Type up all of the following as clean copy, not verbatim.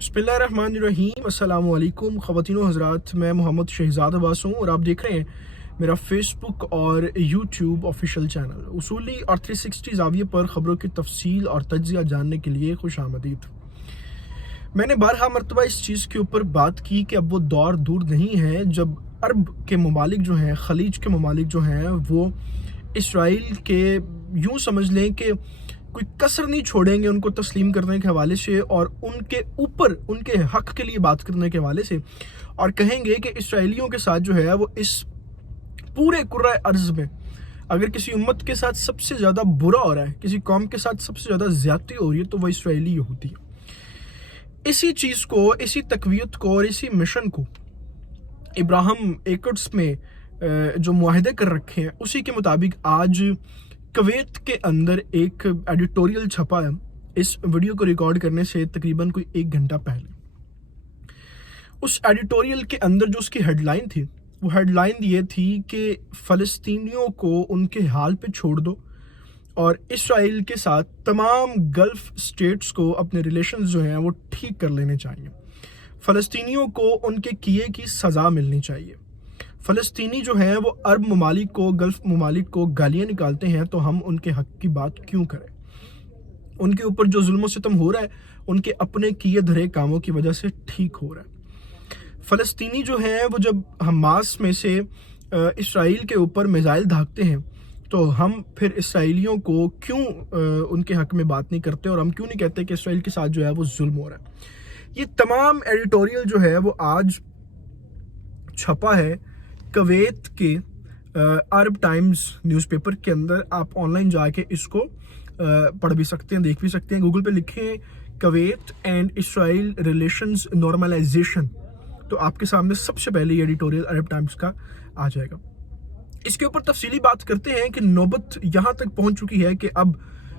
बिस्मिल्लाहिर्रहमानिर्रहीम अस्सलाम वालेकुम ख़वातीन व हज़रात, मैं मोहम्मद शहजाद अब्बास हूँ और आप देख रहे हैं मेरा फेसबुक और यूट्यूब ऑफिशियल चैनल उसूली और 360 ज़ाविये पर ख़बरों की तफसील और तज्ज़िया जानने के लिए खुश आमदीद। मैंने बारहा मरतबा इस चीज़ के ऊपर बात की कि अब वो दौर दूर नहीं है जब अरब के ममालिक जो हैं, खलीज के ममालिक जो हैं, वो इसराइल के यूँ समझ लें कि कोई कसर नहीं छोड़ेंगे उनको तस्लीम करने के हवाले से और उनके ऊपर उनके हक के लिए बात करने के हवाले से, और कहेंगे कि इसराइलियों के साथ जो है वो इस पूरे कुर्रा अर्ज़ में अगर किसी उम्मत के साथ सबसे ज़्यादा बुरा हो रहा है, किसी कौम के साथ सबसे ज़्यादा ज़्यादती हो रही है, तो वह इसराइली यहूदी है। इसी चीज़ को, इसी तकवीत को और इसी मिशन को इब्राहिम एकर्ट्स में जो मुआहदे कर रखे हैं उसी के मुताबिक आज कुवैत के अंदर एक एडिटोरियल छपा है इस वीडियो को रिकॉर्ड करने से तकरीबन कोई 1 घंटा पहले। उस एडिटोरियल के अंदर जो उसकी हेडलाइन थी, वो हेडलाइन ये थी कि फ़लस्तीनियों को उनके हाल पे छोड़ दो और इसराइल के साथ तमाम गल्फ़ स्टेट्स को अपने रिलेशंस जो हैं वो ठीक कर लेने चाहिए। फ़लस्तीनियों को उनके किए की सज़ा मिलनी चाहिए। फ़लस्तीनी जो हैं वो अरब ममालिक को, गल्फ़ ममालिक को गालियाँ निकालते हैं, तो हम उनके हक़ की बात क्यों करें? उनके ऊपर जो जुल्म सितम हो रहा है उनके अपने किए धरे कामों की वजह से ठीक हो रहा है। फ़लस्तीनी जो हैं वो जब हमास में से इसराइल के ऊपर मिसाइल दागते हैं तो हम फिर इसराइलियों को क्यों उनके हक़ में बात नहीं करते, और हम क्यों नहीं कहते कि इसराइल के साथ जो है वो जुल्म हो रहा है। ये तमाम एडिटोरियल जो है वो आज छपा है कुवैत के अरब टाइम्स न्यूज़पेपर के अंदर। आप ऑनलाइन जाके इसको पढ़ भी सकते हैं, देख भी सकते हैं। गूगल पे लिखें Kuwait and Israel relations normalization, तो आपके सामने सबसे पहले ये एडिटोरियल अरब टाइम्स का आ जाएगा। इसके ऊपर तफसीली बात करते हैं कि नौबत यहाँ तक पहुँच चुकी है कि अब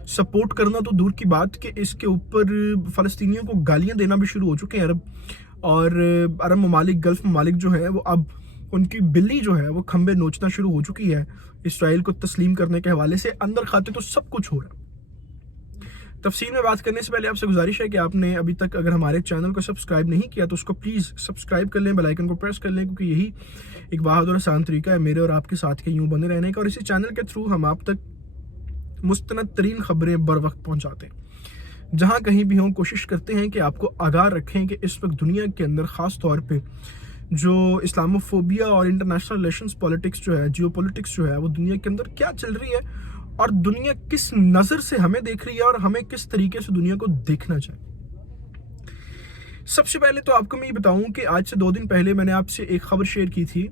सपोर्ट करना तो दूर की बात कि इसके ऊपर फ़लस्तीनियों को गालियाँ देना भी शुरू हो चुके हैं अरब, और अरब ममालिक, गल्फ़ ममालिक जो है वो अब उनकी बिल्ली जो है वो खंबे नोचना शुरू हो चुकी है इसराइल को तस्लीम करने के हवाले से। अंदर खाते तो सब कुछ हो रहा है। तफसील में बात करने से पहले आपसे गुजारिश है कि आपने अभी तक अगर हमारे चैनल को सब्सक्राइब नहीं किया तो उसको प्लीज़ सब्सक्राइब कर लें, बेल आइकन को प्रेस कर लें, क्योंकि यही एक वाहिद और आसान तरीका है मेरे और आपके साथ के यूँ बने रहने का। और इसी चैनल के थ्रू हम आप तक मुस्तनद तरीन खबरें बर वक्त पहुँचाते हैं। जहाँ कहीं भी हों कोशिश करते हैं कि आपको आगाह रखें कि इस वक्त दुनिया के अंदर ख़ास तौर पर जो इस्लामोफोबिया और इंटरनेशनल रिलेशंस पॉलिटिक्स जो है, जियो पॉलिटिक्स जो है, वो दुनिया के अंदर क्या चल रही है और दुनिया किस नज़र से हमें देख रही है और हमें किस तरीके से दुनिया को देखना चाहिए। सबसे पहले तो आपको मैं ये बताऊं कि आज से 2 दिन पहले मैंने आपसे एक खबर शेयर की थी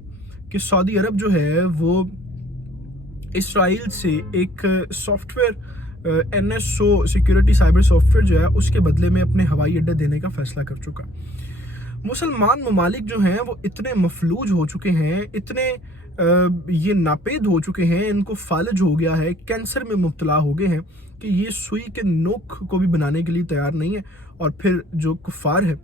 कि सऊदी अरब जो है वो इसराइल से एक software NSO security cyber software जो है उसके बदले में अपने हवाई अड्डे देने का फैसला कर चुका। मुसलमान ममालिक जो हैं वो इतने मफलूज हो चुके हैं, इतने ये नापेद हो चुके हैं, इनको फालज हो गया है, कैंसर में मुब्तला हो गए हैं कि ये सुई के नोक को भी बनाने के लिए तैयार नहीं है। और फिर जो कुफार है,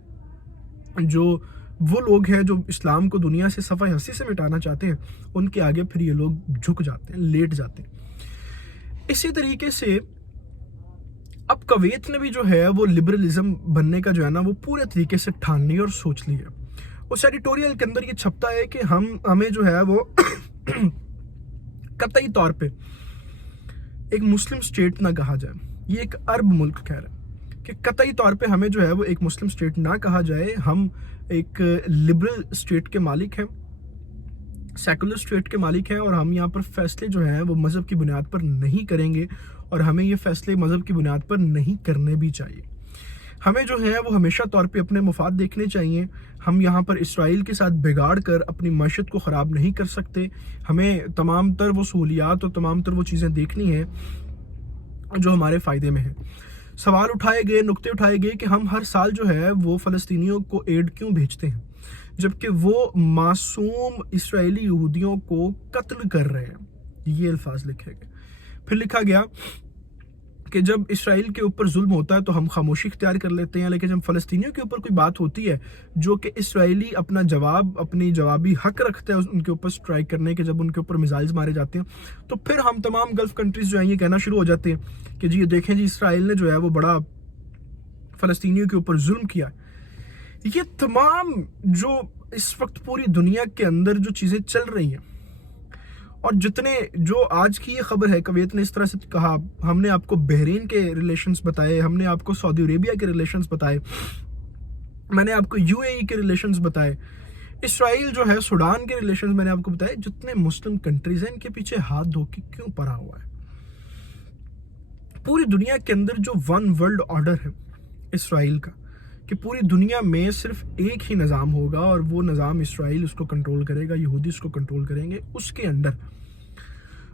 जो वो लोग हैं जो इस्लाम को दुनिया से सफ़ा हंसी से मिटाना चाहते हैं, उनके आगे फिर ये लोग झुक जाते हैं, लेट जाते हैं। इसी तरीके से अब कुवैत ने भी जो है वो लिबरलिज्म बनने का जो है ना वो पूरे तरीके से ठान ली और सोच ली है। उस एडिटोरियल के अंदर ये छपता है कि हमें जो है वो कतई तौर पे एक मुस्लिम स्टेट ना कहा जाए। ये एक अरब मुल्क कह रहा है कि कतई तौर पे हमें जो है वो एक मुस्लिम स्टेट ना कहा जाए, हम एक लिबरल स्टेट के मालिक हैं, सेकुलर स्टेट के मालिक हैं, और हम यहाँ पर फैसले जो हैं वो मज़हब की बुनियाद पर नहीं करेंगे और हमें ये फैसले मज़हब की बुनियाद पर नहीं करने भी चाहिए। हमें जो है वो हमेशा तौर पे अपने मुफाद देखने चाहिए। हम यहाँ पर इसराइल के साथ बिगाड़ कर अपनी मईशत को ख़राब नहीं कर सकते। हमें तमाम तर वो सहूलियात और तमाम तर वो चीज़ें देखनी हैं जो हमारे फ़ायदे में हैं। सवाल उठाए गए, नुक्ते उठाए गए कि हम हर साल जो है वो फ़लस्तीनियों को एड क्यों भेजते हैं जबकि वो मासूम इसराइली यहूदियों को कत्ल कर रहे हैं। ये अल्फाज लिखे गए। फिर लिखा गया कि जब इसराइल के ऊपर जुल्म होता है तो हम खामोशी इख्तियार कर लेते हैं, लेकिन जब फ़लस्तीनियों के ऊपर कोई बात होती है जो कि इसराइली अपना अपनी जवाबी हक रखते हैं उनके ऊपर स्ट्राइक करने के, जब उनके ऊपर मिसाइल्स मारे जाते हैं, तो फिर हम तमाम गल्फ़ कंट्रीज़ जो हैं ये कहना शुरू हो जाते हैं कि जी ये देखें जी इसराइल ने जो है वो बड़ा फ़लस्तीनियों के ऊपर जुल्म किया। یہ تمام جو اس وقت پوری دنیا کے اندر جو چیزیں چل رہی ہیں، اور جتنے جو آج کی یہ خبر ہے، کویت نے اس طرح سے کہا، ہم نے آپ کو بحرین کے ریلیشنز بتائے، ہم نے آپ کو سعودی عربیہ کے ریلیشنز بتائے، میں نے آپ کو UAE کے ریلیشنز بتائے، اسرائیل جو ہے سوڈان کے ریلیشنز میں نے آپ کو بتائے، جتنے مسلم کنٹریز ہیں ان کے پیچھے ہاتھ دھو کے کیوں پڑا ہوا ہے؟ پوری دنیا کے اندر جو ون ورلڈ آرڈر ہے اسرائیل کا، کہ پوری دنیا میں صرف ایک ہی نظام ہوگا اور وہ نظام اسرائیل اس کو کنٹرول کرے گا، یہودی اس کو کنٹرول کریں گے، اس کے اندر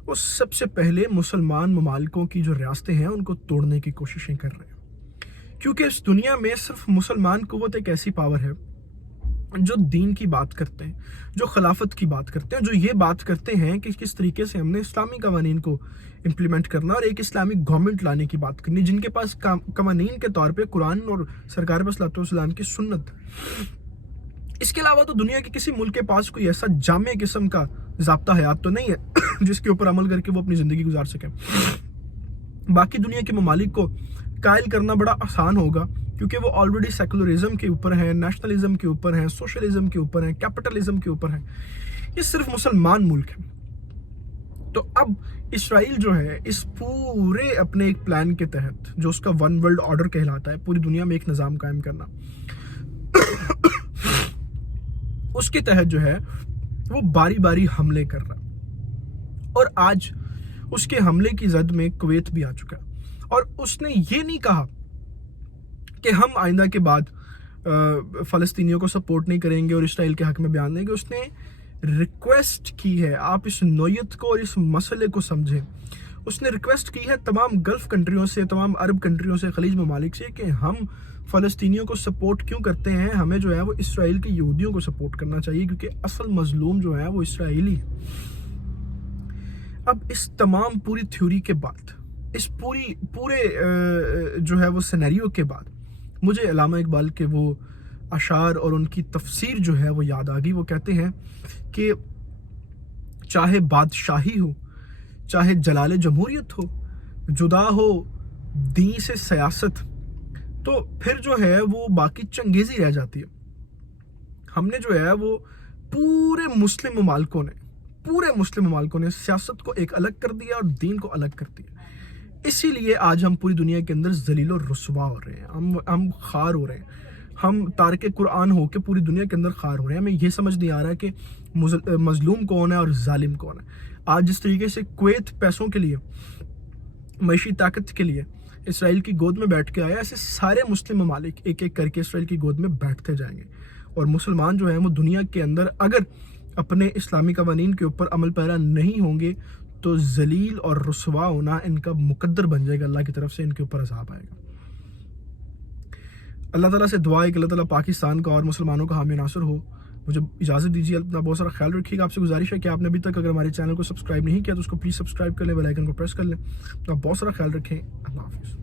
وہ سب سے پہلے مسلمان ممالکوں کی جو ریاستیں ہیں ان کو توڑنے کی کوششیں کر رہے ہیں، کیونکہ اس دنیا میں صرف مسلمان قوت ایک ایسی پاور ہے جو دین کی بات کرتے ہیں، جو خلافت کی بات کرتے ہیں، جو یہ بات کرتے ہیں کہ کس طریقے سے ہم نے اسلامی قوانین کو امپلیمنٹ کرنا اور ایک اسلامی گورنمنٹ لانے کی بات کرنی، جن کے پاس قوانین کے طور پہ قرآن اور سرکار صلی اللہ علیہ وسلم کی سنت۔ اس کے علاوہ تو دنیا کے کسی ملک کے پاس کوئی ایسا جامع قسم کا ضابطہ حیات تو نہیں ہے جس کے اوپر عمل کر کے وہ اپنی زندگی گزار سکیں۔ باقی دنیا کے ممالک کو قائل کرنا بڑا آسان ہوگا، کیونکہ وہ آلریڈی سیکولرزم کے اوپر ہیں، نیشنلزم کے اوپر ہیں، سوشلزم کے اوپر ہیں، کیپٹلزم کے اوپر ہیں۔ یہ صرف مسلمان ملک ہیں۔ تو اب اسرائیل جو ہے اس پورے اپنے ایک پلان کے تحت، جو اس کا ون ورلڈ آرڈر کہلاتا ہے، پوری دنیا میں ایک نظام قائم کرنا، اس کے تحت جو ہے وہ باری باری حملے کر رہا، اور آج اس کے حملے کی زد میں کویت بھی آ چکا، اور اس نے یہ نہیں کہا کہ ہم آئندہ کے بعد فلسطینیوں کو سپورٹ نہیں کریں گے اور اسرائیل کے حق میں بیان دیں گے۔ اس نے ریکویسٹ کی ہے، آپ اس نوعیت کو اور اس مسئلے کو سمجھیں، اس نے ریکویسٹ کی ہے تمام گلف کنٹریوں سے، تمام عرب کنٹریوں سے، خلیج ممالک سے، کہ ہم فلسطینیوں کو سپورٹ کیوں کرتے ہیں، ہمیں جو ہے وہ اسرائیل کے یہودیوں کو سپورٹ کرنا چاہیے، کیونکہ اصل مظلوم جو ہے وہ اسرائیلی ہے۔ اب اس تمام پوری تھیوری کے بعد، اس پورے جو ہے وہ سینیریو کے بعد، مجھے علامہ اقبال کے وہ اشعار اور ان کی تفسیر جو ہے وہ یاد آ گئی۔ وہ کہتے ہیں کہ چاہے بادشاہی ہو، چاہے جلال جمہوریت ہو، جدا ہو دین سے سیاست، تو پھر جو ہے وہ باقی چنگیزی رہ جاتی ہے۔ ہم نے جو ہے وہ پورے مسلم ممالکوں نے سیاست کو ایک الگ کر دیا اور دین کو الگ کر دیا۔ اسی لیے آج ہم پوری دنیا کے اندر ذلیل و رسوا ہو رہے ہیں، ہم خار ہو رہے ہیں، ہم تارک قرآن ہو کے پوری دنیا کے اندر خار ہو رہے ہیں۔ ہمیں یہ سمجھ نہیں آ رہا کہ مظلوم کون ہے اور ظالم کون ہے۔ آج جس طریقے سے کویت پیسوں کے لیے، معاشی طاقت کے لیے اسرائیل کی گود میں بیٹھ کے آیا، ایسے سارے مسلم ممالک ایک ایک کر کے اسرائیل کی گود میں بیٹھتے جائیں گے، اور مسلمان جو ہیں وہ دنیا کے اندر اگر اپنے اسلامی قوانین کے اوپر عمل پیرا نہیں ہوں گے تو ذلیل اور رسوا ہونا ان کا مقدر بن جائے گا، اللہ کی طرف سے ان کے اوپر عذاب آئے گا۔ اللہ تعالیٰ سے دعا ہے کہ اللہ تعالیٰ پاکستان کا اور مسلمانوں کا حامی ناصر ہو۔ مجھے اجازت دیجیے، اپنا بہت سارا خیال رکھیے گا۔ آپ سے گزارش ہے کہ آپ نے ابھی تک اگر ہمارے چینل کو سبسکرائب نہیں کیا تو اس کو پلیز سبسکرائب کر لیں، بیل آئیکن کو پریس کر لیں۔ اپنا بہت سارا خیال رکھیں۔ اللہ حافظ۔